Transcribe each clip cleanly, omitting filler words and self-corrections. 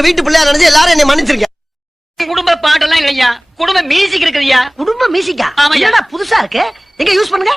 உங்க வீட்டு பிள்ளையா நினைச்சு எல்லாரும் என்னை மன்னிச்சிருக்கேன். குடும்ப பாட்டெல்லாம் இல்லையா, குடும்ப மியூசிக் இருக்குதுயா. குடும்ப மியூசிக்கா? ஆமாய்யா. என்னடா புதுசா இருக்கு, எங்க யூஸ் பண்ணுங்க.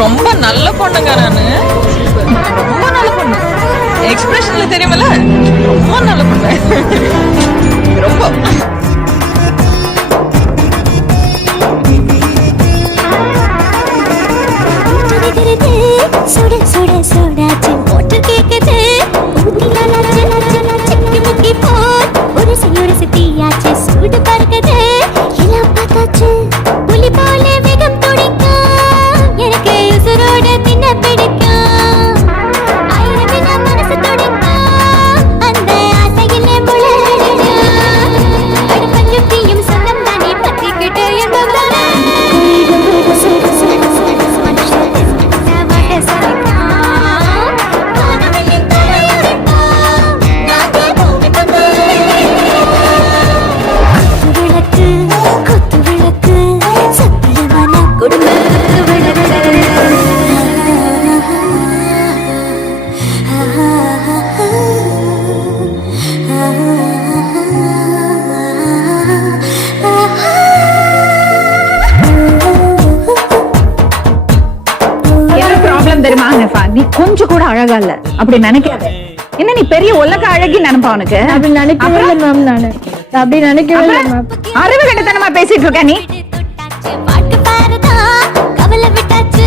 ரொம்ப நல்ல பொண்ணுங்க. நானு ரொம்ப நல்ல பொண்ணு. எக்ஸ்பிரஷன்ல தெரியுமல, ரொம்ப நல்ல பொண்ணு. ரொம்ப சுட சுட சுடாச்சு மோட்டர் கேக்குது, சிக்கி முக்கி போர் ஒரு தீயாச்சு, சூடு பறக்குது, எல்லாம் பார்த்தாச்சு. புலி போல வேகம் துடிக்கும், எனக்கு உசுரோட தின்ன பிடிக்கும். ஆயிரம் வினா மனசு துடிக்கும், அந்த ஆசையிலே முளைக்கும். அடுப்பஞ்சும் தீயும் சொந்தம் தானே, பத்திக்கிட்டு எங்கும் தானே. நீ கொஞ்சம் கூட அழகா இல்ல, அப்படி நினைக்காத. என்ன நீ பெரிய உலக அழகி நினைப்பா உனக்கு? அப்படி நினைக்கவே இல்லை மேம். நானு அப்படி நினைக்கவே இல்லை மேம். அறிவு கட்டத்தனமா பேசிட்டு இருக்க நீ. பாட்டு பாருதா கவலை விட்டாச்சு.